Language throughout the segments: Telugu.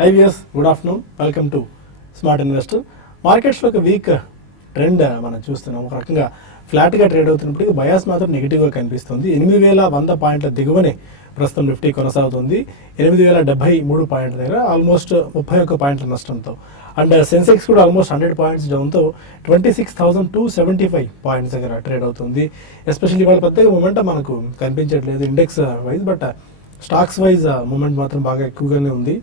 High viewers, good afternoon. Welcome to smart investor. మార్కెట్స్లో ఒక వీక్ ట్రెండ్ మనం చూస్తున్నాం. ఒక రకంగా ఫ్లాట్గా ట్రేడ్ అవుతున్నప్పటికీ బయాస్ మాత్రం నెగిటివ్గా కనిపిస్తుంది. 8,100 పాయింట్ల దిగువనే ప్రస్తుతం నిఫ్టీ కొనసాగుతుంది. 8,073 పాయింట్ల దగ్గర ఆల్మోస్ట్ 31 పాయింట్ల నష్టంతో. అండ్ సెన్సెక్స్ కూడా ఆల్మోస్ట్ 100 పాయింట్స్ డౌన్తో 26,275 పాయింట్స్ దగ్గర ట్రేడ్ అవుతుంది. ఎస్పెషల్లీ వాళ్ళ పెద్దగా మూమెంట్ మనకు కనిపించట్లేదు index wise, but stocks wise movement మాత్రం బాగా ఎక్కువగానే ఉంది.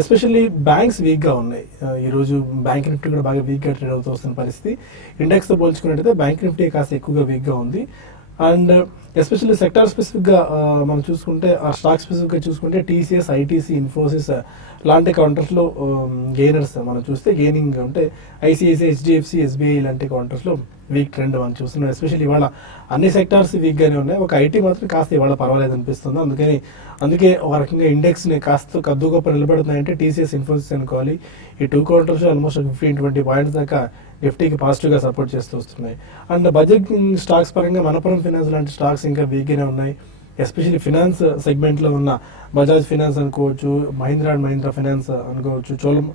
ఎస్పెషల్లీ బ్యాంక్స్ వీక్గా ఉన్నాయి. ఈరోజు బ్యాంక్ నిఫ్టీ కూడా బాగా వీక్గా ట్రేడ్ అవుతూ వస్తున్న పరిస్థితి. ఇండెక్స్తో పోల్చుకున్నట్టయితే బ్యాంక్ నిఫ్టీ కాస్త ఎక్కువగా వీక్గా ఉంది. అండ్ ఎస్పెషల్లీ సెక్టార్ స్పెసిఫిక్గా మనం చూసుకుంటే, ఆ స్టాక్ స్పెసిఫిక్గా చూసుకుంటే టీసీఎస్, ఐటీసీ, ఇన్ఫోసిస్ లాంటి కౌంటర్స్లో గెయినర్స్ మనం చూస్తే గెయినింగ్ ఉంటే ఐసిఐసిఐ, హెచ్డిఎఫ్సి, ఎస్బీఐ లాంటి కౌంటర్స్లో వీక్ ట్రెండ్ మనం చూస్తున్నాం. ఎస్పెషల్లీ ఇవాళ అన్ని సెక్టార్స్ వీక్గానే ఉన్నాయి. ఒక ఐటీ మాత్రం కాస్త ఇవాళ పర్వాలేదు అనిపిస్తుంది. అందుకే ఒక రకంగా ఇండెక్స్ని కాస్త కద్దు గొప్ప నిలబెడుతున్నాయంటే టీసీఎస్, ఇన్ఫోసిస్ అనుకోవాలి. ఈ టూ కౌంటర్స్ ఆల్మోస్ట్ 15-20 పాయింట్స్ దాకా నిఫ్టీకి పాజిటివ్గా సపోర్ట్ చేస్తూ వస్తున్నాయి. అండ్ బడ్జెట్ స్టాక్స్ పరంగా మనపురం ఫైనాన్స్ లాంటి స్టాక్స్ ఇంకా వీక్గానే ఉన్నాయి. ఎస్పెషల్లీ ఫినాన్స్ సెగ్మెంట్లో ఉన్న బజాజ్ ఫినాన్స్ అనుకోవచ్చు, మహీంద్రా అండ్ మహీంద్రా ఫైనాన్స్ అనుకోవచ్చు, చోళం,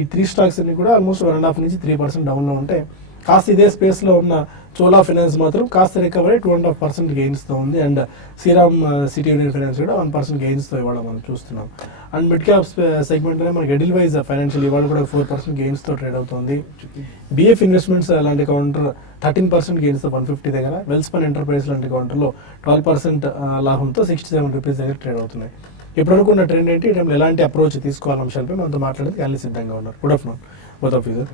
ఈ 3 స్టాక్స్ అన్ని కూడా ఆల్మోస్ట్ 1.5 నుంచి 3% డౌన్లో ఉంటాయి. కాస్త ఇదే స్పేస్లో ఉన్న చోలా ఫైనాన్స్ మాత్రం కాస్త రికవరీ 2.5% గెయిన్స్తో ఉంది. And Shriram City Union Finance కూడా 1% గెయిన్స్తో ఇవాళ మనం చూస్తున్నాం. అండ్ మిడ్ క్యాప్ సెగ్మెంట్లోనే మనకి ఎడిల్ వైజ్ ఫైనాన్షియల్ ఇవాళ కూడా 4% గెయిన్స్తో ట్రేడ్ అవుతుంది. బిఎఫ్ ఇన్వెస్ట్మెంట్స్ లాంటి కౌంటర్ 13% గెయిన్స్తో 150 దగ్గర, వెల్స్పన్ ఎంటర్ప్రైజ్ లాంటి కౌంటర్లో 12% లాభంతో 67 రూపీస్ దగ్గర ట్రేడ్ అవుతున్నాయి. ఇప్పుడు అనుకున్న ట్రెండ్ ఏంటి, ఈ టైంలో ఎలాంటి అప్రోచ్ తీసుకోవాలన్న అంశాలపై మనతో మాట్లాడేందుకు అన్ని సిద్ధంగా ఉన్నారు. Good afternoon both of you.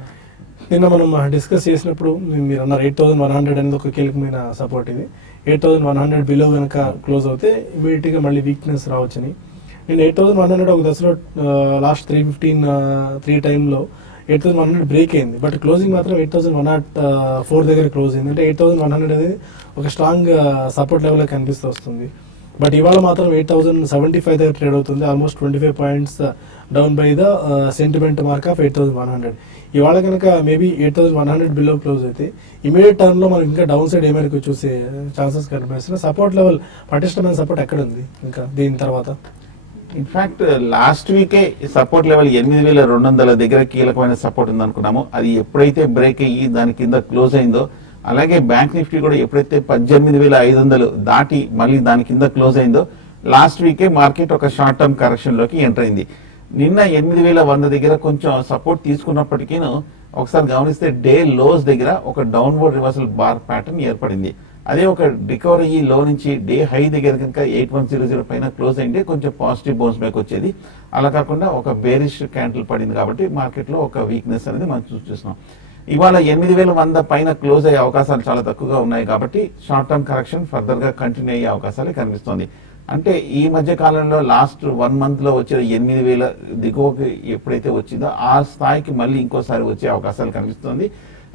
నిన్న మనం డిస్కస్ చేసినప్పుడు మీరు అన్నారు 8,100 అనేది ఒక కీలకమైన సపోర్ట్. ఇది 8,100 బిలో కనుక క్లోజ్ అవుతే ఇమీడియట్గా మళ్ళీ వీక్నెస్ రావచ్చని. నేను 8,100 ఒక దశలో లాస్ట్ 3 టైంలో 8,100 బ్రేక్ అయింది. బట్ క్లోజింగ్ మాత్రం 8,104 దగ్గర క్లోజ్ అయింది. అంటే 8,100 అనేది ఒక స్ట్రాంగ్ సపోర్ట్ లెవెల్లో కనిపిస్తూ వస్తుంది. బట్ ఇవాళ మాత్రం 8,075 దగ్గర ట్రేడ్ అవుతుంది. Almost 25 points down by the sentiment mark of 8,100. ఇవాళ కనుక మేబీ 8,100 బిలో క్లోజ్ అయితే ఇమీడియట్ టర్మ్లో మనం ఇంకా డౌన్ సైడ్ ఏ మేరకు చూసే ఛాన్సెస్ కనిపిస్తున్నాయి. సపోర్ట్ లెవెల్, పటిష్టమైన సపోర్ట్ ఎక్కడ ఉంది ఇంకా దీని తర్వాత? ఇన్ఫాక్ట్ లాస్ట్ వీకే సపోర్ట్ లెవెల్ 8,200 దగ్గర కీలకమైన సపోర్ట్ ఉంది అనుకున్నాము. అది ఎప్పుడైతే బ్రేక్ అయ్యి దాని కింద క్లోజ్ అయిందో, అలాగే బ్యాంక్ నిఫ్టీ కూడా ఎప్పుడైతే 18,500 దాటి మళ్ళీ దాని కింద క్లోజ్ అయిందో, లాస్ట్ వీకే మార్కెట్ ఒక షార్ట్ టర్మ్ కరెక్షన్ లోకి ఎంటర్ అయింది. నిన్న 8,100 దగ్గర కొంచెం సపోర్ట్ తీసుకున్నప్పటికీ ఒకసారి గమనిస్తే డే లోస్ దగ్గర ఒక డౌన్వర్డ్ రివర్సల్ బార్ ప్యాటర్న్ ఏర్పడింది. అదే ఒక రికవరీ ఈ లో నుంచి డే హై దగ్గర కనుక 8,100 పైన క్లోజ్ అయింటే కొంచెం పాజిటివ్ బౌన్స్ బ్యాక్ వచ్చేది. అలా కాకుండా ఒక బేరిష్ క్యాండిల్ పడింది కాబట్టి మార్కెట్ లో ఒక వీక్నెస్ అనేది మనం చూస్తున్నాం. ఇవాళ 8,100 పైన క్లోజ్ అయ్యే అవకాశాలు చాలా తక్కువగా ఉన్నాయి కాబట్టి షార్ట్ టర్మ్ కరెక్షన్ ఫర్దర్ గా కంటిన్యూ అయ్యే అవకాశాలు కనిపిస్తుంది. అంటే ఈ మధ్య కాలంలో లాస్ట్ 1 మంత్ లో వచ్చిన 8,000 దిగువకి ఎప్పుడైతే వచ్చిందో ఆ స్థాయికి మళ్ళీ ఇంకోసారి వచ్చే అవకాశాలు కనిపిస్తుంది.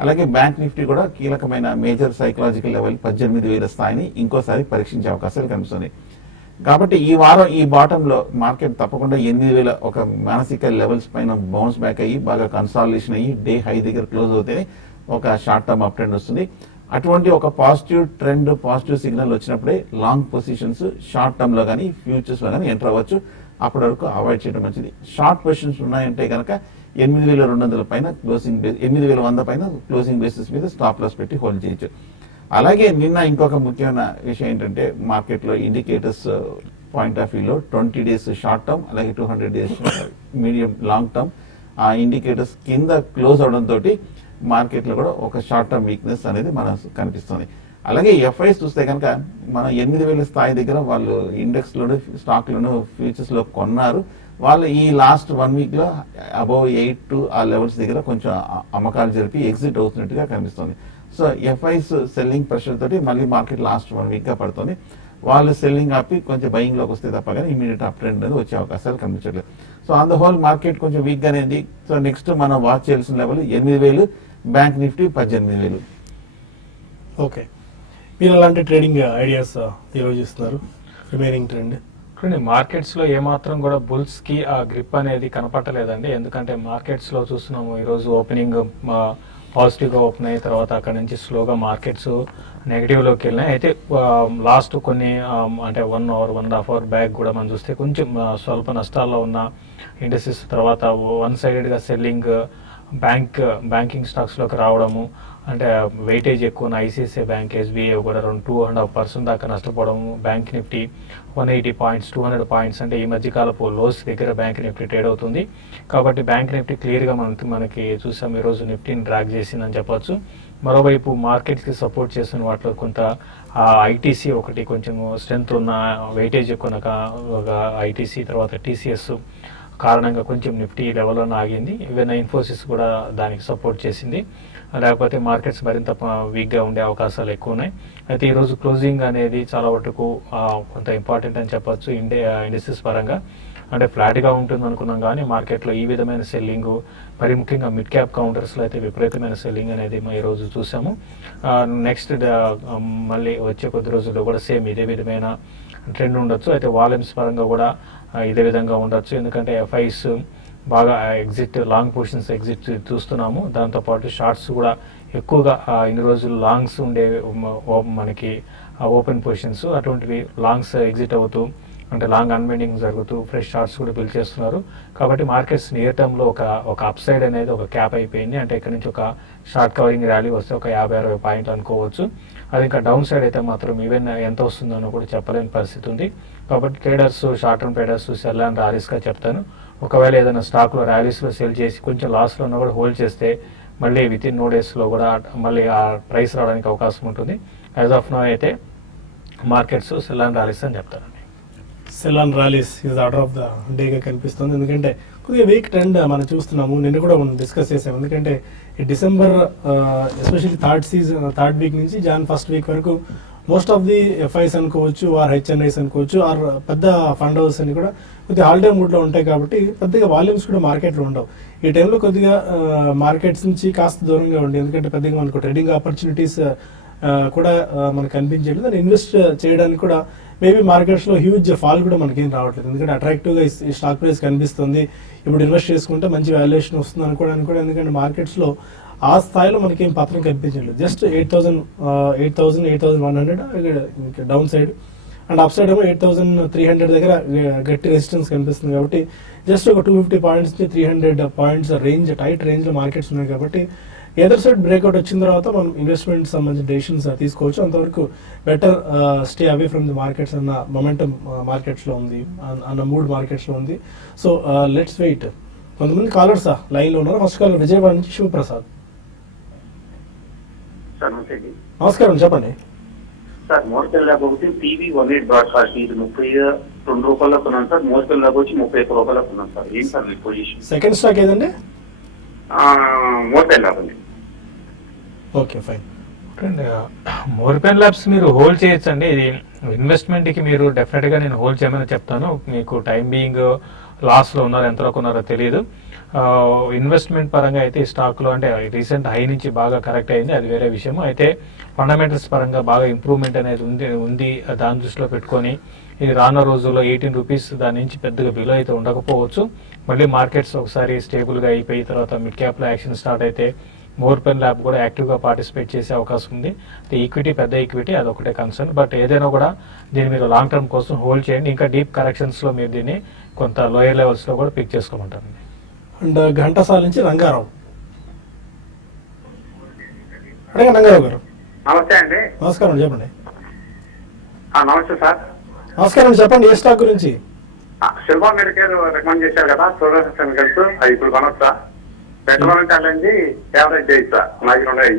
అలాగే బ్యాంక్ నిఫ్టీ కూడా కీలకమైన మేజర్ సైకలాజికల్ లెవెల్ 18,000 స్థాయిని ఇంకోసారి పరీక్షించే అవకాశాలు కనిపిస్తుంది. కాబట్టి ఈ వారం ఈ బాటమ్ లో మార్కెట్ తప్పకుండా 8,000 ఒక మానసిక లెవెల్స్ పైన బౌన్స్ బ్యాక్ అయ్యి బాగా కన్సాలిడేషన్ అయ్యి డే హై దగ్గర క్లోజ్ అవుతే ఒక షార్ట్ టర్మ్ అప్ ట్రెండ్ వస్తుంది. అటువంటి ఒక పాజిటివ్ ట్రెండ్, పాజిటివ్ సిగ్నల్ వచ్చినప్పుడే లాంగ్ పొజిషన్స్ షార్ట్ టర్మ్ లో కానీ ఫ్యూచర్స్ లో కానీ ఎంటర్ అవ్వచ్చు. అప్పటి వరకు అవాయిడ్ చేయడం మంచిది. షార్ట్ పొజిషన్స్ ఉన్నాయంటే కనుక 8,200 పైన క్లోజింగ్, 8,100 పైన క్లోజింగ్ బేసిస్ మీద స్టాప్ లాస్ పెట్టి హోల్డ్ చేయొచ్చు. అలాగే నిన్న ఇంకొక ముఖ్యమైన విషయం ఏంటంటే మార్కెట్ లో ఇండికేటర్స్ పాయింట్ ఆఫ్ వ్యూలో 20 డేస్ షార్ట్ టర్మ్, అలాగే 200 డేస్ మీడియం లాంగ్ టర్మ్ ఆ ఇండికేటర్స్ కింద క్లోజ్ అవడంతో మార్కెట్ లో కూడా ఒక షార్ట్ టర్మ్ వీక్నెస్ అనేది మనకు కనిపిస్తుంది. అలాగే ఎఫ్ఐస్ చూస్తే కనుక మన 8,000 స్థాయి దగ్గర వాళ్ళు ఇండెక్స్ లోను, స్టాక్ లోను, ఫ్యూచర్స్ లో కొన్నారు. వాళ్ళు ఈ లాస్ట్ 1 వీక్ లో అబౌవ్ 8 ఆ లెవెల్స్ దగ్గర కొంచెం అమ్మకాలు జరిపి ఎగ్జిట్ అవుతున్నట్టుగా కనిపిస్తుంది. సో ఎఫ్ఐస్ సెల్లింగ్ ప్రెషర్ తోటి మళ్ళీ మార్కెట్ లాస్ట్ 1 వీక్ గా పడుతుంది. వాళ్ళు సెల్లింగ్ ఆపి కొంచెం బయింగ్ లోకి వస్తే తప్ప కానీ ఇమీడియట్ అప్ ట్రెండ్ అనేది వచ్చే అవకాశాలు కనిపించట్లేదు. So on the whole market కొంచెం వీక్ గానే ఉంది. సో నెక్స్ట్ మనం వాచ్ చేయాల్సిన లెవెల్ 8,000, బ్యాంక్ నిఫ్టీ 18,000. ఓకే, మీరు అలాంటి ట్రేడింగ్ ఐడియాస్ ఈరోజు ఇస్తున్నారు రిమైనింగ్ ట్రెండ్? మార్కెట్స్ లో ఏమాత్రం కూడా బుల్స్ కి ఆ గ్రిప్ అనేది కనపడలేదండి. ఎందుకంటే మార్కెట్స్ లో చూస్తున్నాము ఈరోజు ఓపెనింగ్ పాజిటివ్గా ఓపెన్ అయిన తర్వాత అక్కడ నుంచి స్లోగా మార్కెట్స్ నెగిటివ్లోకి వెళ్ళినాయి. అయితే లాస్ట్ కొన్ని అంటే 1 అవర్ 1.5 అవర్ బ్యాక్ కూడా మనం చూస్తే కొంచెం స్వల్ప నష్టాల్లో ఉన్న ఇండస్ట్రీస్ తర్వాత వన్ సైడెడ్గా సెల్లింగ్ బ్యాంకింగ్ స్టాక్స్లోకి రావడము, అంటే వెయిటేజ్ ఎక్కువ ఉన్న ఐసిఐసిఐ బ్యాంక్, ఎస్బీఐ కూడా 2.5% దాకా నష్టపోవడము, బ్యాంక్ నిఫ్టీ 180 పాయింట్స్ 200 పాయింట్స్ అంటే ఈ మధ్యకాలపు లోస్ దగ్గర బ్యాంక్ నిఫ్టీ ట్రేడ్ అవుతుంది. కాబట్టి బ్యాంక్ నిఫ్టీ క్లియర్గా మనకి చూసాం ఈరోజు నిఫ్టీని డ్రాగ్ చేసిందని చెప్పొచ్చు. మరోవైపు మార్కెట్స్కి సపోర్ట్ చేస్తున్న వాటిలో కొంత ఐటీసీ ఒకటి కొంచెం స్ట్రెంత్ ఉన్న వెయిటేజ్ ఎక్కువ ఐటీసీ తర్వాత టీసీఎస్ కారణంగా కొంచెం నిఫ్టీ లెవెల్లో ఆగింది. ఈవెన్ ఇన్ఫోసిస్ కూడా దానికి సపోర్ట్ చేసింది. లేకపోతే మార్కెట్స్ మరింత వీక్గా ఉండే అవకాశాలు ఎక్కువ ఉన్నాయి. అయితే ఈరోజు క్లోజింగ్ అనేది చాలా వరకు కొంత ఇంపార్టెంట్ అని చెప్పొచ్చు ఇండస్ట్రీస్ పరంగా. అంటే ఫ్లాట్గా ఉంటుంది అనుకున్నాం కానీ మార్కెట్లో ఈ విధమైన సెల్లింగ్, మరి ముఖ్యంగా మిడ్ క్యాప్ కౌంటర్స్లో అయితే విపరీతమైన సెల్లింగ్ అనేది మనం ఈరోజు చూసాము. నెక్స్ట్ మళ్ళీ వచ్చే కొద్ది రోజుల్లో కూడా సేమ్ ఇదే విధమైన ట్రెండ్ ఉండొచ్చు. అయితే వాల్యూమ్స్ పరంగా కూడా ఇదే విధంగా ఉండొచ్చు. ఎందుకంటే ఎఫ్ఐస్ బాగా లాంగ్ పొజిషన్స్ ఎగ్జిట్ చూస్తున్నాము. దాంతోపాటు షార్ట్స్ కూడా ఎక్కువగా ఇన్ని రోజులు లాంగ్స్ ఉండే మనకి ఓపెన్ పొజిషన్స్ అటువంటివి లాంగ్స్ ఎగ్జిట్ అవుతూ అంటే లాంగ్ అన్వైండింగ్ జరుగుతూ ఫ్రెష్ షార్ట్స్ కూడా బిల్డ్ చేస్తున్నారు. కాబట్టి మార్కెట్స్ నియర్ టర్మ్లో ఒక అప్ సైడ్ అనేది ఒక క్యాప్ అయిపోయింది. అంటే ఇక్కడ నుంచి ఒక షార్ట్ కవరింగ్ ర్యాలీ వస్తే ఒక 50-60 పాయింట్లు అనుకోవచ్చు. అది ఇంకా డౌన్ సైడ్ అయితే మాత్రం ఈవెన్ ఎంత వస్తుందో కూడా చెప్పలేని పరిస్థితి ఉంది. కాబట్టి traders, short term traders sell and ర్యాలీస్గా చెప్తాను. ఒకవేళ ఏదైనా స్టాక్లో ర్యాలీస్లో సెల్ చేసి కొంచెం లాస్లో ఉన్నా కూడా హోల్డ్ చేస్తే మళ్ళీ విత్ ఇన్ 2 డేస్లో కూడా మళ్ళీ ఆ ప్రైస్ రావడానికి అవకాశం ఉంటుంది. యాజ్ ఆఫ్ నో అయితే మార్కెట్స్ సెల్ అండ్ ర్యాలీస్ అని చెప్తారండి. Sell and rallies is order of the డేగా కనిపిస్తుంది. ఎందుకంటే కొద్దిగా వీక్ ట్రెండ్ మనం చూస్తున్నాము. నిన్న కూడా మనం డిస్కస్ చేసాము. ఎందుకంటే ఈ డిసెంబర్ ఎస్పెషల్లీ థర్డ్ వీక్ నుంచి జాన్ ఫస్ట్ వీక్ వరకు మోస్ట్ ఆఫ్ ది ఎఫ్ఐస్ అనుకోవచ్చు, ఆర్ హెచ్ఎన్ఐస్ అనుకోవచ్చు, ఆర్ పెద్ద ఫండ్ హౌస్ అని కూడా కొద్దిగా హాలిడే మూడ్లో ఉంటాయి. కాబట్టి పెద్దగా వాల్యూమ్స్ కూడా మార్కెట్లో ఉండవు. ఈ టైంలో కొద్దిగా మార్కెట్స్ నుంచి కాస్త దూరంగా ఉండి, ఎందుకంటే పెద్దగా మనకు ట్రేడింగ్ ఆపర్చునిటీస్ కూడా మనకు కనిపించలేదు. దాన్ని ఇన్వెస్ట్ చేయడానికి కూడా మేబీ మార్కెట్స్లో హ్యూజ్ ఫాల్ కూడా మనకేం రావట్లేదు. ఎందుకంటే అట్రాక్టివ్గా ఈ స్టాక్ ప్రైస్ కనిపిస్తుంది, ఇప్పుడు ఇన్వెస్ట్ చేసుకుంటే మంచి వాల్యుయేషన్ వస్తుంది అనుకోవడానికి కూడా. ఎందుకంటే మార్కెట్స్లో ఆ స్థాయిలో మనకేం పత్రం కనిపించలేదు. Just 8,100 down side and up side ఏమో 8,300 దగ్గర గట్టి రెసిస్టెన్స్ కనిపిస్తుంది. కాబట్టి జస్ట్ ఒక 250 పాయింట్స్ నుంచి 300 పాయింట్స్ రేంజ్, టైట్ రేంజ్లో మార్కెట్స్ ఉన్నాయి. కాబట్టి ఎదర్ సైడ్ బ్రేక్అవుట్ వచ్చిన తర్వాత మనం ఇన్వెస్ట్మెంట్ సంబంధించిన డెసిషన్స్ తీసుకోవచ్చు. అంతవరకు better stay away from the markets అన్న మొమెంటం మార్కెట్స్లో ఉంది, అన్న మూడ్ మార్కెట్స్లో ఉంది. So let's wait. కొంతమంది కాలర్స్ లైన్లో ఉన్నారు. ఫస్ట్ కాలర్ విజయవాడ నుంచి శివప్రసాద్. నమస్కారం, చెప్పండి సార్. మోర్కెల్ ల్యాబ్ ఒకటి టీవీ 18 బ్రాడ్కాస్ట్ ఇది 32 రూపాయలకు కొన్నాను సార్. మోర్కెల్ ల్యాబ్ వచ్చి 31 రూపాయలకు కొన్నాను సార్. ఏం సార్ మీ పొజిషన్? సెకండ్ స్టాక్ ఏదండి? మోర్కెల్ ల్యాబ్ అండి. Okay, fine. మోర్పెన్ ల్యాబ్స్ మీరు హోల్డ్ చేయొచ్చండి. ఇది ఇన్వెస్ట్మెంట్కి మీరు డెఫినెట్గా నేను హోల్డ్ చేయమని చెప్తాను. మీకు టైం బీయింగ్ లాస్లో ఉన్నారో ఎంతవరకు ఉన్నారో తెలియదు. ఇన్వెస్ట్మెంట్ పరంగా అయితే ఈ స్టాక్లో అంటే రీసెంట్ హై నుంచి బాగా కరెక్ట్ అయింది, అది వేరే విషయం. అయితే ఫండమెంటల్స్ పరంగా బాగా ఇంప్రూవ్మెంట్ అనేది ఉంది. దాని దృష్టిలో పెట్టుకొని ఇది రానున్న రోజుల్లో 18 రూపీస్ దాని నుంచి పెద్దగా బిలో అయితే ఉండకపోవచ్చు. మళ్ళీ మార్కెట్స్ ఒకసారి స్టేబుల్గా అయిపోయి తర్వాత మిడ్ క్యాప్లో యాక్షన్ స్టార్ట్ అయితే మోర్పెన్ ల్యాబ్ కూడా యాక్టివ్గా పార్టిసిపేట్ చేసే అవకాశం ఉంది. ఈక్విటీ పెద్ద ఈక్విటీ అదొకటే కన్సర్న్. బట్ ఏదైనా కూడా దీన్ని మీరు లాంగ్ టర్మ్ కోసం హోల్డ్ చేయండి. ఇంకా డీప్ కరెక్షన్స్లో మీరు దీన్ని కొంత లోయర్ లెవెల్స్లో కూడా పిక్ చేసుకోమంటారండి. అండ్ ఘంటసాల నుంచి రంగారావు. రంగారావు గారు నమస్తే అండి. నమస్కారం, చెప్పండి. నమస్తే సార్. నమస్కారం, చెప్పండి. ఏ స్టాక్ గురించి? శిల్పా మెడికేర్ రికమెండ్ చేశారు కదా, సోలార్ కెమికల్స్, అది ఇప్పుడు కొనొచ్చా? పెట్రోల్ ఛాలెంజ్ యావరేజ్ చేయొచ్చా? నాకు ఉన్నాయి.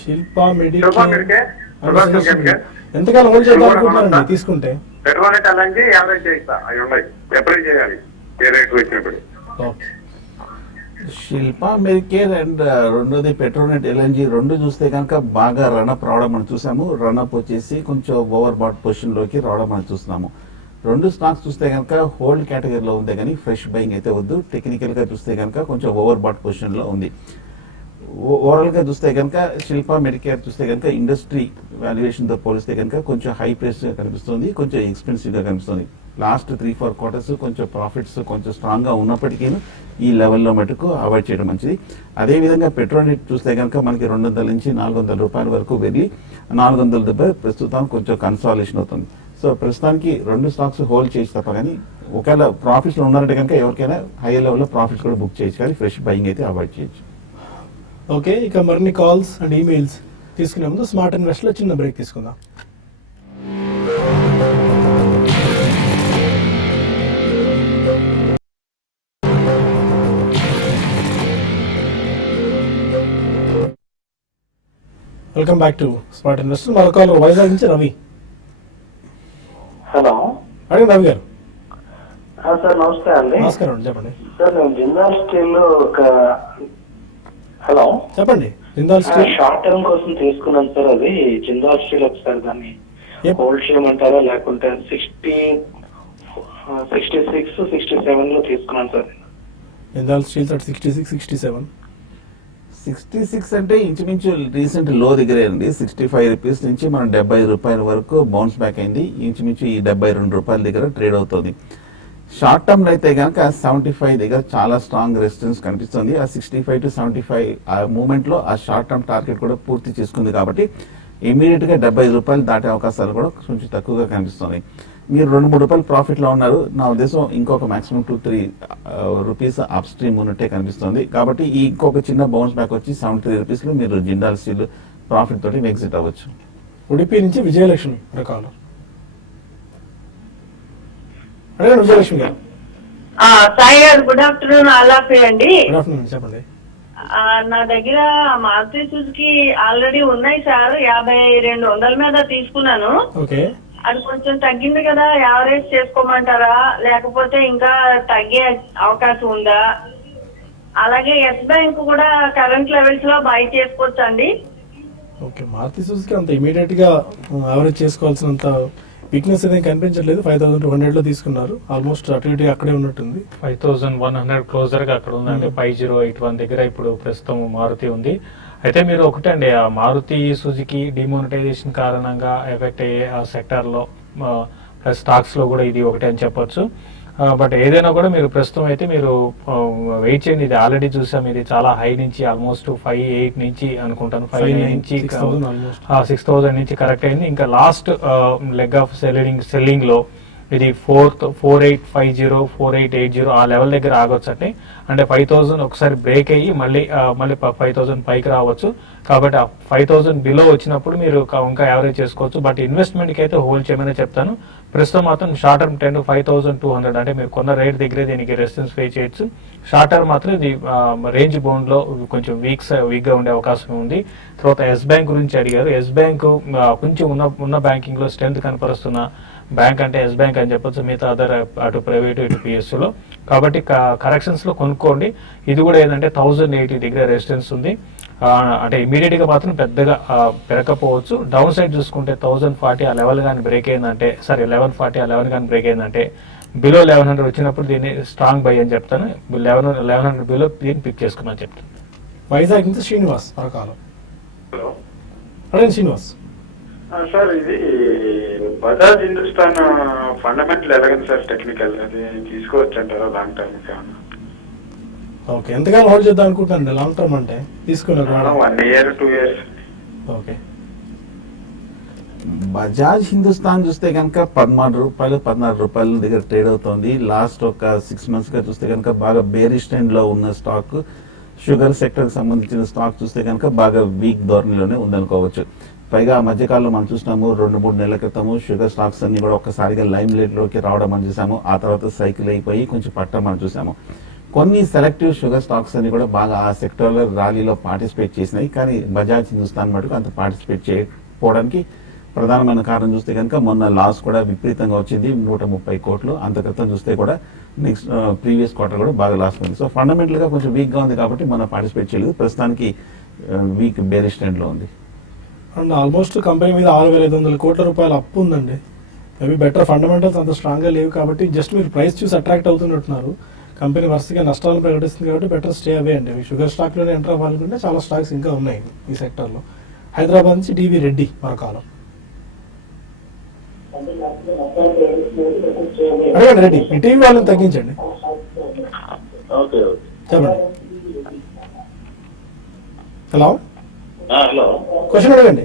శిల్పా మెడికేర్ ఎంతకాలం హోల్డ్ చేద్దాం అనుకుంటున్నారండి తీసుకుంటే? పెట్రోల్ ఛాలెంజ్ యావరేజ్ చేయొచ్చా? అవి ఉన్నాయి. ఎప్పుడైనా చేయాలి ఏ రేట్ వచ్చినప్పుడు. ఓకే. శిల్పా మెడికేర్ అండ్ రెండోది పెట్రోనెట్ ఎల్ఎన్జీ రెండు చూస్తే కనుక బాగా రన్అప్ రావడం మనం చూసాము. రన్అప్ వచ్చేసి కొంచెం ఓవర్ బాట్ పొజిషన్లోకి రావడం మనం చూస్తున్నాము. రెండు స్టాక్స్ చూస్తే కనుక హోల్డ్ కేటగిరీలో ఉంది కానీ ఫ్రెష్ బయింగ్ అయితే వద్దు. టెక్నికల్గా చూస్తే కనుక కొంచెం ఓవర్ బాట్ పొజిషన్లో ఉంది. ఓవరాల్గా చూస్తే కనుక శిల్పా మెడికేర్ చూస్తే కనుక ఇండస్ట్రీ వాల్యుయేషన్తో పోలిస్తే కనుక కొంచెం హై ప్రైస్ కనిపిస్తుంది, కొంచెం ఎక్స్పెన్సివ్గా కనిపిస్తుంది. లాస్ట్ 3-4 క్వార్టర్స్ కొంచెం ప్రాఫిట్స్ కొంచెం స్ట్రాంగ్ గా ఉన్నప్పటికీ ఈ లెవెల్లో మటుకు అవాయిడ్ చేయడం మంచిది. అదేవిధంగా పెట్రోల్ రేట్ చూస్తే కనుక మనకి 200 నుంచి 400 రూపాయల వరకు వెళ్ళి 400 రూపాయలు ప్రస్తుతం కొంచెం కన్సాలేషన్ అవుతుంది. సో ప్రస్తుతానికి 2 స్టాక్స్ హోల్డ్ చేసి తప్ప కానీ ఒకవేళ ప్రాఫిట్స్ ఉన్నారంటే కనుక ఎవరికైనా హై లెవెల్లో ప్రాఫిట్స్ కూడా బుక్ చేయొచ్చు, కానీ ఫ్రెష్ బయింగ్ అయితే అవాయిడ్ చేయొచ్చు. ఓకే, ఇక మరిన్ని కాల్స్ అండ్ ఈమెయిల్స్ తీసుకునే ముందు స్మార్ట్ ఇన్వెస్ట్లో చిన్న బ్రేక్ తీసుకుందాం. Welcome back to smart investor. మరో కాల్ వైజాగ్ నుంచి రవి. హలో, అడిగి రవి గారు. సార్ నమస్తే అండి. నమస్కారం అండి, చెప్పండి. సార్ నేను జిందాల్ స్టీల్ ఒక హలో చెప్పండి. జిందాల్ స్టీల్ షార్ట్ టర్మ్ కోసం తీసుకున్నాను సార్. అది జిందాల్ స్టీల్ ఒకసారి దాన్ని హోల్డ్ చేయమంటారా, లేకుంటే 66-67 లో తీసుకున్నాను సార్. Jindal steels at 66-67. 66 అంటే ఇంచుమించు రీసెంట్ లో దగ్గరే అండి. 65 రూపీస్ నుంచి మనం 70 రూపాయల వరకు బౌన్స్ బ్యాక్ అయింది. ఇంచుమించు ఈ 72 రూపాయల దగ్గర ట్రేడ్ అవుతుంది. షార్ట్ టర్మ్ లో అయితే కనుక 75 దగ్గర చాలా స్ట్రాంగ్ రెసిస్టెన్స్ కనిపిస్తుంది. ఆ 65 to 75 ఆ మూమెంట్ లో ఆ షార్ట్ టర్మ్ టార్గెట్ కూడా పూర్తి చేసుకుంది కాబట్టి ఇమీడియట్ గా 70 రూపాయలు దాటే అవకాశాలు కూడా కొంచెం తక్కువగా కనిపిస్తుంది. మీరు 2-3 రూపాయలు ప్రాఫిట్ లో ఉన్నారు. నా ఉద్దేశం ఇంకొక మాక్సిమం 2-3 రూపీస్ అప్ స్ట్రీమ్ ఉన్నట్టే కనిపిస్తుంది. కాబట్టి ఈ ఇంకొక చిన్న బౌన్స్ బ్యాక్ వచ్చి 73 రూపీస్ లో మీరు జిందాల్ స్టీల్ ప్రాఫిట్ తోటి ఎగ్జిట్ అవ్వచ్చు. ఉడిపి నుంచి విజయలక్ష్మి రకాలు. అడగండి విజయలక్ష్మి గారు. సాయి గారు, good afternoon. All of you అండి. గుడ్ ఆఫ్టర్నూన్, చెప్పండి. నా దగ్గర మారుతి సుజుకి ఆల్రెడీ ఉన్నాయి సార్. 5200 మీద తీసుకున్నాను. ఓకే, అది కొంచెం తగ్గింది కదా, యావరేజ్ చేసుకోమంటారా, లేకపోతే ఇంకా తగ్గే అవకాశం ఉందా? అలాగే ఎస్ బ్యాంక్ కూడా కరెంట్ లెవెల్స్ లో బై చేసుకోవచ్చు అండి. ఓకే. మారుతి సుజుకి అంత ఇమీడియట్ గా యావరేజ్ చేసుకోవాల్సినంత వీక్నెస్ అనేది కనిపించట్లేదు. 5200 లో తీసుకున్నారు. ఆల్మోస్ట్ అటు ఇటు అక్కడే ఉన్నట్టుంది. 5100 క్లోజర్ గా అక్కడ ఉందండి. 5081 దగ్గర ఇప్పుడు ప్రస్తుతం మారుతి ఉంది. అయితే మీరు ఒకటండి, ఆ మారుతి సుజుకి డిమోనిటైజేషన్ కారణంగా ఎఫెక్ట్ అయ్యే ఆ సెక్టర్ లో ప్లస్ స్టాక్స్ లో కూడా ఇది ఒకటి అని చెప్పొచ్చు. బట్ ఏదైనా కూడా మీరు ప్రస్తుతం అయితే మీరు వెయిట్ చేయండి. ఇది ఆల్రెడీ చూసాం, ఇది చాలా హై నుంచి ఆల్మోస్ట్ 58 నుంచి అనుకుంటాను 59 నుంచి 6000 నుంచి కరెక్ట్ అయింది. ఇంకా లాస్ట్ లెగ్ ఆఫ్ సెల్లింగ్ లో ఇది 4850 4880 ఆ లెవెల్ దగ్గర ఆగొచ్చు అంటే 5000 ఒకసారి బ్రేక్ అయ్యి మళ్ళీ 5000 పైకి రావచ్చు. కాబట్టి ఆ 5000 బిలో వచ్చినప్పుడు మీరు ఇంకా యావరేజ్ చేసుకోవచ్చు. బట్ ఇన్వెస్ట్మెంట్ కి అయితే హోల్డ్ చేయమని చెప్తాను. ప్రస్తుతం మాత్రం షార్ట్ టర్మ్ 10 to 5200 అంటే మీరు కొన్న రేట్ దగ్గరే దీనికి రెసిస్టెన్స్ ఫేస్ చేయొచ్చు. షార్ట్ టర్మ్ మాత్రం ఇది రేంజ్ బౌండ్ లో కొంచెం వీక్ గా ఉండే అవకాశం ఉంది. తర్వాత ఎస్ బ్యాంక్ గురించి అడిగారు. ఎస్ బ్యాంక్ కొంచెం ఉన్న బ్యాంకింగ్ లో స్ట్రెంత్ కనపరుస్తున్న బ్యాంక్ అంటే ఎస్ బ్యాంక్ అని చెప్పొచ్చు. మిగతా అదర్ అటు ప్రైవేట్ ఇటు పిఎస్యు లో. కాబట్టి కరెక్షన్స్ లో కొనుక్కోండి. ఇది కూడా ఏంటంటే 1080 దగ్గర రెసిస్టెన్స్ ఉంది. అంటే ఇమీడియట్ గా మాత్రం పెద్దగా పెరగకపోవచ్చు. డౌన్ సైడ్ చూసుకుంటే 1040 ఆ లెవెల్ కానీ బ్రేక్ అయిందంటే 1140 ఆ లెవెల్ కానీ బ్రేక్ అయిందంటే బిలో 1100 వచ్చినప్పుడు దీన్ని స్ట్రాంగ్ బై అని చెప్తాను. 1100 బిలో దీన్ని పిక్ చేసుకోమని చెప్తాను. వైజాగ్ నుంచి శ్రీనివాస్ రకాలు. హలో, అడగండి శ్రీనివాస్. సార్ ఇది బజాజ్ హిందుస్థాన్ ఫండమెంటల్ ఎలాగండి సార్? టెక్నికల్ అది తీసుకోవచ్చు అంటారా లాంగ్ టర్మ్? ఓకే, ఎంతకాలం హోల్డ్ చేద్దాం అనుకుంటానండి లాంగ్ టర్మ్ అంటే తీసుకున్నారు? 1 year 2 years. Okay. Bajaj Hindustan చూస్తే కనుక 13 రూపాయలు 14 రూపాయల దగ్గర ట్రేడ్ అవుతుంది. లాస్ట్ ఒక 6 months గా చూస్తే కనుక బాగా బేరిష్ ట్రెండ్ లో ఉన్న స్టాక్. షుగర్ సెక్టర్ కి సంబంధించిన స్టాక్ చూస్తే కనుక బాగా వీక్ ధోరణిలోనే ఉందనుకోవచ్చు. పైగా ఆ మధ్యకాలంలో మనం చూసినాము 2-3 నెలల క్రితము షుగర్ స్టాక్స్ అన్ని కూడా ఒక్కసారిగా లైమ్ లైట్ లోకి రావడం మనం చూసాము. ఆ తర్వాత సైకిల్ అయిపోయి కొంచెం పట్టడం మనం చూసాము. కొన్ని సెలెక్టివ్ షుగర్ స్టాక్స్ అన్ని కూడా బాగా ఆ సెక్టర్ లో ర్యాలీలో పార్టిసిపేట్ చేసినాయి. కానీ బజాజ్ హిందుస్థాన్ మటుకు అంత పార్టిసిపేట్ చేయకపోవడానికి ప్రధానమైన కారణం చూస్తే కనుక మొన్న లాస్ కూడా విపరీతంగా వచ్చింది, 130 కోట్లు. అంత క్రితం చూస్తే కూడా నెక్స్ట్ ప్రీవియస్ క్వార్టర్ కూడా బాగా లాస్ ఉంది. సో ఫండమెంటల్ గా కొంచెం వీక్ గా ఉంది కాబట్టి మనం పార్టిసిపేట్ చేయలేదు. ప్రస్తుతానికి వీక్ బేరిష్ ట్రెండ్ లో ఉంది. అండ్ ఆల్మోస్ట్ కంపెనీ మీద 6500 కోట్ల రూపాయల అప్పు ఉందండి. మేబీ బెటర్ ఫండమెంటల్స్ అంత స్ట్రాంగ్ గా లేవు కాబట్టి జస్ట్ మీరు ప్రైస్ చూసి అట్రాక్ట్ అవుతున్నట్టున్నారు. కంపెనీ వరుసగా నష్టాలను ప్రకటిస్తుంది కాబట్టి బెటర్ స్టే అవే అండి. షుగర్ స్టాక్ లోనే ఎంటర్ అవ్వాలనుకుంటే చాలా స్టాక్స్ ఇంకా ఉన్నాయి ఈ సెక్టర్ లో. హైదరాబాద్ నుంచి టీవీ రెడ్డి మరొకాలం. అడగండి రెడ్డి, మీ టీవీ వాళ్ళని తగ్గించండి. ఓకే చెప్పండి. Hello, hello. క్వశ్చన్ అడగండి.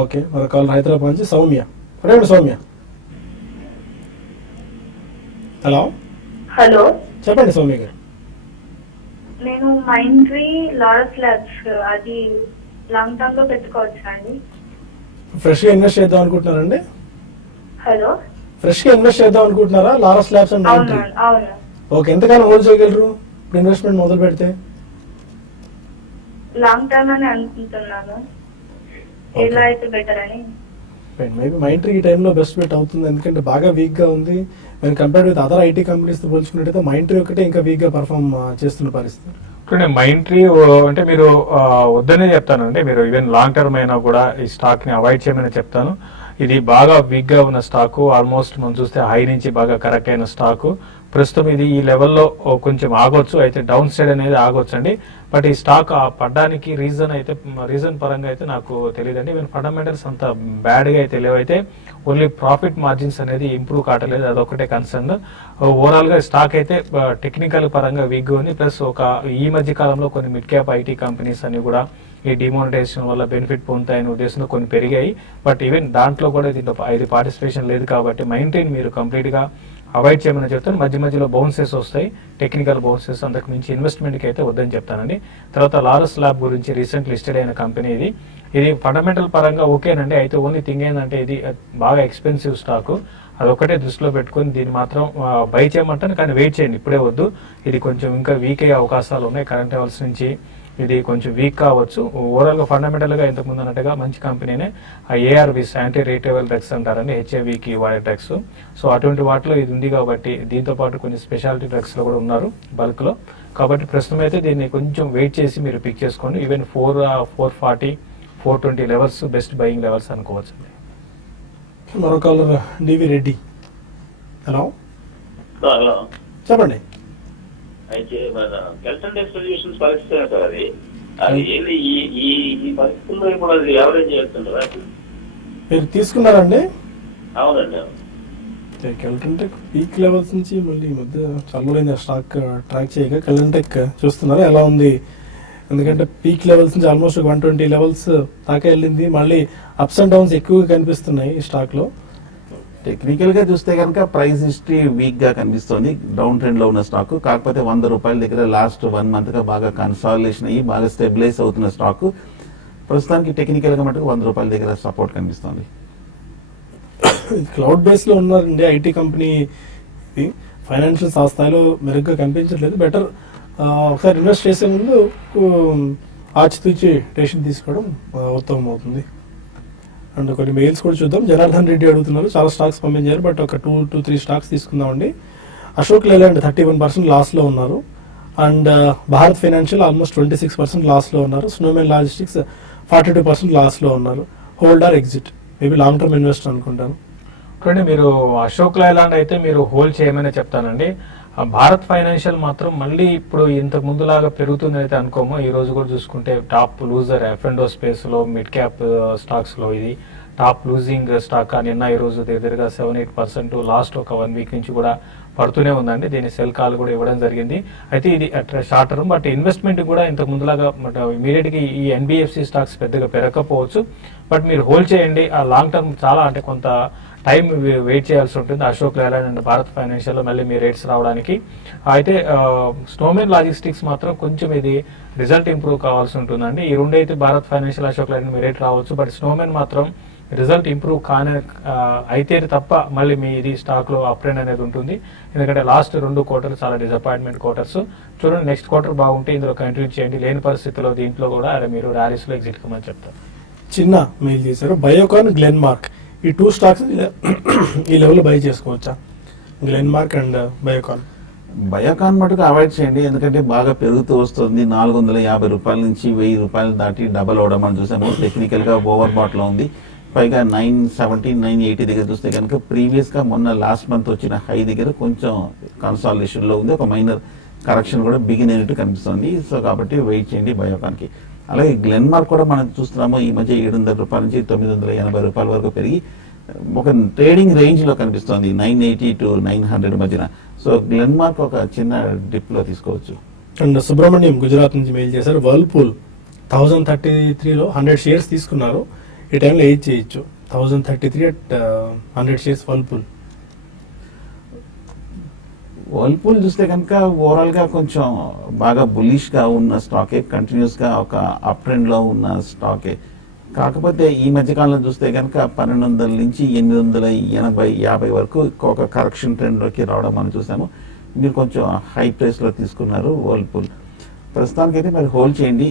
ఓకే, మరి కాల్ హైదరాబాద్ నుంచి సౌమ్య. అడగండి సౌమ్య. హలో హలో, చెప్పండి సౌమ్య గారు. నేను మైండ్రీ లారస్ ల్యాబ్స్ అది లాంగ్ టర్మ్ లో పెట్టుకోవచ్చా అండి? ఫ్రెష్ గా ఇన్వెస్ట్ చేద్దాం అనుకుంటున్నారండి? హలో, ఫ్రెష్ గా ఇన్వెస్ట్ చేద్దాం అనుకుంటున్నారా? లారస్ ల్యాబ్స్ అండ్ అవును మైండ్రీ. అవును. ఓకే, ఎంతకాలం హోల్డ్ చేయగలరు ఇప్పుడు ఇన్వెస్ట్మెంట్ మొదలు పెడితే? లాంగ్ టర్మ్ అని అనుకుంటున్నాను. ఎలా అయితే బెటర్ అని. మేబీ మైంట్రీ ఈ టైంలో బెస్ట్ బెట్ అవుతుంది, ఎందుకంటే బాగా వీక్ గా ఉంది. మేము compare with other IT companies తో పోల్చుకున్నట్టయితే మైంట్రీ ఒకటే ఇంకా వీక్ గా పర్ఫామ్ చేస్తున్న పరిస్థితి. ఇప్పుడు మైంట్రీ అంటే మీరు వద్దనే చెప్తానండి. మీరు ఈవెన్ లాంగ్ టర్మ్ అయినా కూడా ఈ స్టాక్ ని అవాయిడ్ చేయమని చెప్తాను. ఇది బాగా వీక్ గా ఉన్న స్టాక్, ఆల్మోస్ట్ మనం చూస్తే హై నుంచి బాగా కరెక్ట్ అయిన స్టాక్. ప్రస్తుతం ఇది ఈ లెవెల్లో కొంచెం ఆగొచ్చు, అయితే డౌన్ సైడ్ అనేది ఆగొచ్చు అండి. బట్ ఈ స్టాక్ పడ్డానికి రీజన్ పరంగా అయితే నాకు తెలియదండి. ఈవెన్ ఫండమెంటల్స్ అంత బ్యాడ్ గా అయితే లేవైతే ఓన్లీ ప్రాఫిట్ మార్జిన్స్ అనేది ఇంప్రూవ్ కావట్లేదు, అదొకటే కన్సర్న్. ఓవరాల్ గా స్టాక్ అయితే టెక్నికల్ పరంగా వీక్ గా ఉంది. ప్లస్ ఈ మధ్య కాలంలో కొన్ని మిడ్ క్యాప్ ఐటీ కంపెనీస్ అని కూడా ఈ డిమానిటైజేషన్ వల్ల బెనిఫిట్ పొందుతాయనే ఉద్దేశంతో కొన్ని పెరిగాయి. బట్ ఈవెన్ దాంట్లో కూడా దీంట్లో ఇది పార్టిసిపేషన్ లేదు కాబట్టి మైంటైన్ మీరు కంప్లీట్ గా అవాయిడ్ చేయమని చెప్తాను. మధ్య మధ్యలో బౌన్సెస్ వస్తాయి, టెక్నికల్ బౌన్సెస్, అంతకు మించి ఇన్వెస్ట్మెంట్కి అయితే వద్దని చెప్తానండి. తర్వాత లారస్ ల్యాబ్ గురించి రీసెంట్ లిస్టెడ్ అయిన కంపెనీ ఇది ఫండమెంటల్ పరంగా ఓకేనండి. అయితే ఓన్లీ థింగ్ ఏంటంటే ఇది బాగా ఎక్స్పెన్సివ్ స్టాక్, అదొకటే దృష్టిలో పెట్టుకుని దీన్ని మాత్రం బై చేయమంటాను, కానీ వెయిట్ చేయండి, ఇప్పుడే వద్దు. ఇది కొంచెం ఇంకా వీక్ అయ్యే అవకాశాలు ఉన్నాయి. కరెంట్ లెవెల్స్ నుంచి ఇది కొంచెం వీక్ కావచ్చు. ఓవరాల్ గా ఫండమెంటల్ గా ఇంతకు ముందు అన్నట్టుగా మంచి కంపెనీనే. ఆ ఏఆర్విస్ యాంటీ రేటబుల్ డ్రగ్స్ అంటారండి, హెచ్ఐవికి వాడే డ్రగ్స్. సో అటువంటి వాటిలో ఇది ఉంది కాబట్టి, దీంతో పాటు కొన్ని స్పెషాలిటీ డ్రగ్స్ లో కూడా ఉన్నారు బల్క్ లో. కాబట్టి ప్రస్తుతం అయితే దీన్ని కొంచెం వెయిట్ చేసి మీరు పిక్ చేసుకోండి. Even 440, 420 levels best buying levels అనుకోవచ్చు. మరో caller DV Reddy. Hello hello. చెప్పండి. అయితే మన కెల్టన్ టెక్ సొల్యూషన్స్ పరిస్థితి సార్, అది ఏది ఈ పరిస్థితుల్లో ఇప్పుడు అది ఎవరేం చేస్తుంటారా? మీరు తీసుకున్నారండి? అవునండి. కెల్టన్టెక్ పీక్ లెవెల్స్ నుంచి మళ్ళీ ఈ మధ్య చల్లబడింది స్టాక్ ట్రాక్ చేయగా. కెల్టన్టెక్ చూస్తున్నారా ఎలా ఉంది? ఎందుకంటే పీక్ లెవెల్స్ నుంచి ఆల్మోస్ట్ 120 లెవెల్స్ దాకా వెళ్ళింది. మళ్ళీ అప్స్ అండ్ డౌన్స్ ఎక్కువగా కనిపిస్తున్నాయి ఈ స్టాక్ లో. టెక్నికల్ గా చూస్తే కనుక ప్రైస్ హిస్టరీ వీక్ గా కనిపిస్తుంది, డౌన్ ట్రెండ్ లో ఉన్న స్టాక్. కాకపోతే 100 రూపాయల దగ్గర లాస్ట్ 1 మంత్ గా బాగా కన్సాలిడేషన్ అయ్యి బాగా స్టెబిలైజ్ అవుతున్న స్టాక్. ప్రస్తుతానికి టెక్నికల్ గా మటుకు 100 రూపాయల దగ్గర సపోర్ట్ కనిపిస్తుంది. క్లౌడ్ బేస్ లో ఉన్నారండి ఐటీ కంపెనీ. ఫైనాన్షియల్స్ ఆ స్థాయిలో మెరుగ్గా కనిపించట్లేదు. బెటర్ ఒకసారి ఇన్వెస్ట్ చేసే ముందు ఆచితూచి డెసిషన్ తీసుకోవడం ఉత్తమం అవుతుంది. అండ్ కొన్ని మెయిల్స్ కూడా చూద్దాం. జనార్దన్ రెడ్డి అడుగుతున్నారు, చాలా స్టాక్స్ పంపించారు, బట్ ఒక 2-3 స్టాక్స్ తీసుకుందామండి. అశోక్ లేలాండ్ 31% లాస్ లో ఉన్నారు. And Bharat Financial almost 26% loss లో ఉన్నారు. స్నోమెన్ లాజిస్టిక్స్ 42% లాస్ లో ఉన్నారు. Hold or exit? Maybe long term investor అనుకుంటాను. చూడండి, మీరు అశోక్ లైలాండ్ అయితే మీరు హోల్డ్ చేయమని చెప్తానండి. భారత్ ఫైనాన్షియల్ మాత్రం మళ్ళీ ఇప్పుడు ఇంతకు ముందులాగా పెరుగుతుంది అయితే అనుకోము. ఈ రోజు కూడా చూసుకుంటే టాప్ లూజర్ F&O స్పేస్ లో మిడ్ క్యాప్ స్టాక్స్ లో ఇది టాప్ లూజింగ్ స్టాక్. నిన్న ఈ రోజు దగ్గరగా 7-8% లాస్ట్ ఒక 1 వీక్ నుంచి కూడా పడుతూనే ఉందండి. దీని సెల్ కాల్ కూడా ఇవ్వడం జరిగింది. అయితే ఇది షార్ట్ టర్మ్, బట్ ఇన్వెస్ట్మెంట్ కూడా ఇంతకు ముందులాగా ఇమీడియట్ గా ఈ NBFC స్టాక్స్ పెద్దగా పెరగకపోవచ్చు, బట్ మీరు హోల్డ్ చేయండి. ఆ లాంగ్ టర్మ్ చాలా అంటే కొంత టైం వెయిట్ చేయాల్సి ఉంటుంది. అశోక్ లేలాండ్ అండ్ భారత్ ఫైనాన్షియల్ లో మళ్ళీ మీ రేట్స్ రావడానికి. అయితే స్నోమెన్ లాజిస్టిక్స్ మాత్రం కొంచెం ఇది రిజల్ట్ ఇంప్రూవ్ కావాల్సి ఉంటుందండి. ఈ రెండు అయితే భారత్ ఫైనాన్షియల్, అశోక్ లేలాండ్ మీ రేట్ రావచ్చు, బట్ స్నోమెన్ మాత్రం రిజల్ట్ ఇంప్రూవ్ అయితే తప్ప మళ్ళీ మీ ఇది స్టాక్ లో అప్ ట్రెండ్ అనేది ఉంటుంది. ఎందుకంటే లాస్ట్ 2 క్వార్టర్స్ చాలా డిసప్పాయింట్మెంట్ క్వార్టర్స్. చూడండి, నెక్స్ట్ క్వార్టర్ బాగుంటే ఇందులో కంటిన్యూ చేయండి. లేని పరిస్థితిలో దీంట్లో కూడా మీరు ర్యాలీస్ లో ఎగ్జిట్ కమని చెప్తారు. చిన్న మెయిల్ చేశారు, బయోకాన్, గ్లెన్మార్క్ ఈ 2 స్టాక్స్ ఈ లెవెల్లో బై చేసుకోవచ్చా? గ్లెన్మార్క్ అండ్ బయోకాన్. బయోకాన్ మటుకు అవాయిడ్ చేయండి, ఎందుకంటే బాగా పెరుగుతూ వస్తుంది. 450 రూపాయల నుంచి 1000 రూపాయలు దాటి డబల్ అవడం మనం చూసాము. టెక్నికల్ గా ఓవర్ బాట్ లో ఉంది. పైగా 970, 980 దగ్గర చూస్తే కనుక ప్రీవియస్ గా మొన్న లాస్ట్ మంత్ వచ్చిన హై దగ్గర కొంచెం కన్సాలిడేషన్ లో ఉంది. ఒక మైనర్ కరెక్షన్ కూడా బిగిన్ అయినట్టు కనిపిస్తుంది. సో కాబట్టి వెయిట్ చేయండి బయోకాన్ కి. అలాగే గ్లెన్మార్క్ కూడా మనం చూస్తున్నాము ఈ మధ్య 700 రూపాయల నుంచి 980 రూపాయల వరకు పెరిగి ఒక ట్రేడింగ్ రేంజ్ లో కనిపిస్తోంది 980 to 900 మధ్యన. సో గ్లెన్మార్క్ ఒక చిన్న డిప్ లో తీసుకోవచ్చు. అండ్ సుబ్రహ్మణ్యం గుజరాత్ నుంచి మెయిల్ చేశారు, వర్ల్పూల్ 1033లో 100 షేర్స్ తీసుకున్నారు, ఈ టైంలో ఏజ్ చేయొచ్చు. 1033 at 100 షేర్స్ వర్ల్పూల్. వర్ల్పూల్ చూస్తే కనుక ఓవరాల్ గా కొంచెం బాగా బులిష్ గా ఉన్న స్టాకే, కంటిన్యూస్ గా ఒక అప్ ట్రెండ్ లో ఉన్న స్టాకే. కాకపోతే ఈ మధ్య కాలంలో చూస్తే కనుక 1200 నుంచి 880-50 వరకు ఒక కరెక్షన్ ట్రెండ్ లోకి రావడం మనం చూసాము. మీరు కొంచెం హై ప్రైస్ లో తీసుకున్నారు వర్ల్పూల్. ప్రస్తుతానికి అయితే మరి హోల్డ్ చేయండి.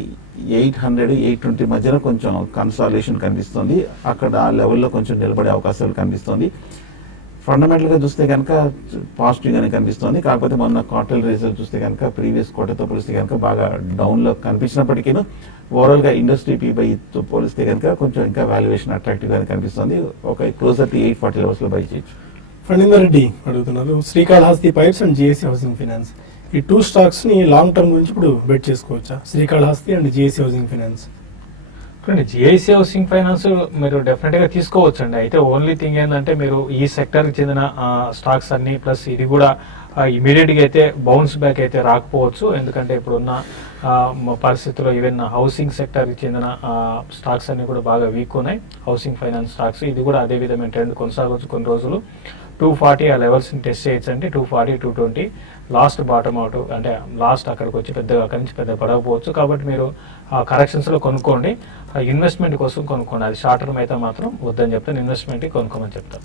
800-820 మధ్యన కొంచెం కన్సాలిడేషన్ కనిపిస్తుంది, అక్కడ ఆ లెవెల్లో కొంచెం నిలబడే అవకాశాలు కనిపిస్తుంది. ఫండమెంటల్ గా చూస్తే కనుక పాజిటివ్ గానే కనిపిస్తుంది. కాకపోతే మొన్న క్వార్టర్ రిజల్ట్ చూస్తే కనుక ప్రీవియస్ క్వార్టర్తో పోలిస్తే కనుక బాగా డౌన్ లో కనిపించినప్పటికీ ఓవరాల్ గా ఇండస్ట్రీ పీబైతో పోలిస్తే కనుక కొంచెం ఇంకా వాల్యుయేషన్ అట్రాక్టివ్ గానే కనిపిస్తుంది. ఒక క్లోజర్ టు 840 లెవెల్స్ లో బై చేయొచ్చు. ఫణీందర్ రెడ్డి అడుగుతున్నారు, Srikalahasti pipes and GSC housing finance, ఈ 2 స్టాక్స్ ని లాంగ్ టర్మ్ గురించి ఇప్పుడు బెట్ చేసుకోవచ్చా? Srikalahasti and GSC housing finance. GIC housing finance మీరు డెఫినెట్ గా తీసుకోవచ్చండి. అయితే ఓన్లీ థింగ్ ఏంటంటే మీరు ఈ సెక్టర్ కి చెందిన స్టాక్స్ అన్ని ప్లస్ ఇది కూడా ఇమీడియట్ గా అయితే బౌన్స్ బ్యాక్ అయితే రాకపోవచ్చు. ఎందుకంటే ఇప్పుడున్న పరిస్థితుల్లో ఈవెన్ హౌసింగ్ సెక్టర్ కి చెందిన స్టాక్స్ అన్ని కూడా బాగా వీక్ ఉన్నాయి. హౌసింగ్ ఫైనాన్స్ స్టాక్స్ ఇది కూడా అదే విధమైన ట్రెండ్ కొనసాగవచ్చు కొన్ని రోజులు. 240 ఆ లెవెల్స్ ని టెస్ట్ చేయొచ్చండి. 240-220 లాస్ట్ బాటమ్ అవుట్, అంటే లాస్ట్ అక్కడికి వచ్చి పెద్దగా అక్కడి నుంచి పెద్దగా పడకపోవచ్చు. కాబట్టి మీరు కరెక్షన్స్ లో కొనుక్కోండి, ఇన్వెస్ట్మెంట్ కోసం కొనుక్కోండి. అది షార్ట్ టర్మ్ అయితే మాత్రం వద్దని చెప్తాను, ఇన్వెస్ట్మెంట్ కొనుక్కోమని చెప్తాను.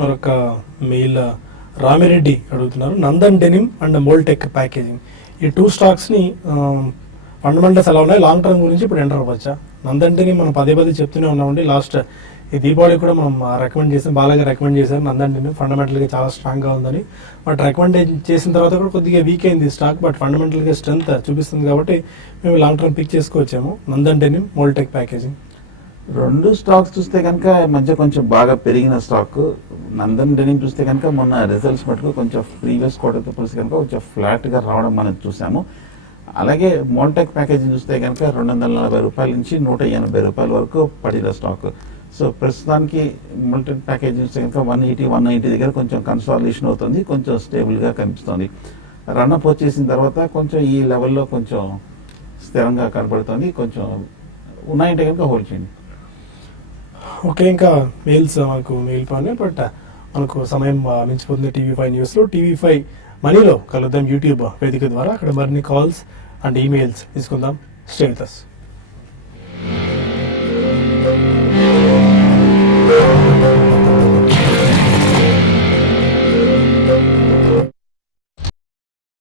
మరొక మెయిల్ రామిరెడ్డి అడుగుతున్నారు, Nandan denim and Moldtek packaging, ఈ 2 స్టాక్స్ ని ఫండమెంటల్స్ ఎలా ఉన్నాయి, లాంగ్ టర్మ్ గురించి ఇప్పుడు ఎంటర్ అవ్వచ్చా? నందన్ డెనిమ్ మనం పదే చెప్తూనే ఉన్నామండి. లాస్ట్ ఈ దీపావళి కూడా మనం రికమెండ్ చేసాం, బాగా రికమెండ్ చేశారు. నందన్ డెనిమ్ ఫండమెంటల్ గా చాలా స్ట్రాంగ్ గా ఉందని. బట్ రికమెండ్ చేసిన తర్వాత కూడా కొద్దిగా వీక్ అయింది స్టాక్, బట్ ఫండమెంటల్ గా స్ట్రెంత్ చూపిస్తుంది కాబట్టి మేము లాంగ్ టర్మ్ పిక్ చేసుకోవచ్చాము. Nandan denim, Moltech packaging 2 stocks చూస్తే కనుక మధ్య కొంచెం బాగా పెరిగిన స్టాక్. నందన్ డెనిమ్ చూస్తే కనుక మొన్న రిజల్ట్స్ మటుకు కొంచెం ప్రీవియస్ క్వార్టర్తో పోలిస్తే కనుక కొంచెం ఫ్లాట్ గా రావడం మనం చూసాము. అలాగే మోల్టెక్ ప్యాకేజింగ్ చూస్తే కనుక 240 రూపాయల నుంచి 180 రూపాయల వరకు పడిన స్టాక్. సో ప్రస్తుతానికి మోల్టెక్ ప్యాకేజింగ్ చూస్తే కనుక 180-190 దగ్గర కొంచెం కన్సాలిడేషన్ అవుతుంది, కొంచెం స్టేబుల్ గా కనిపిస్తుంది. రన్అప్ వచ్చేసిన తర్వాత కొంచెం ఈ లెవెల్లో కొంచెం స్థిరంగా కనబడుతుంది. కొంచెం ఉన్నాయంటే కనుక హోల్డ్ చేయండి. ఓకే, ఇంకా మెయిల్స్ మనకు మెయిల్ పని, బట్ మనకు సమయం మించిపోతుంది. TV5 న్యూస్లో TV5 మనీలో కలుద్దాం యూట్యూబ్ వేదిక ద్వారా. అక్కడ మరిన్ని కాల్స్ అండ్ ఈమెయిల్స్ తీసుకుందాం. Stay with us.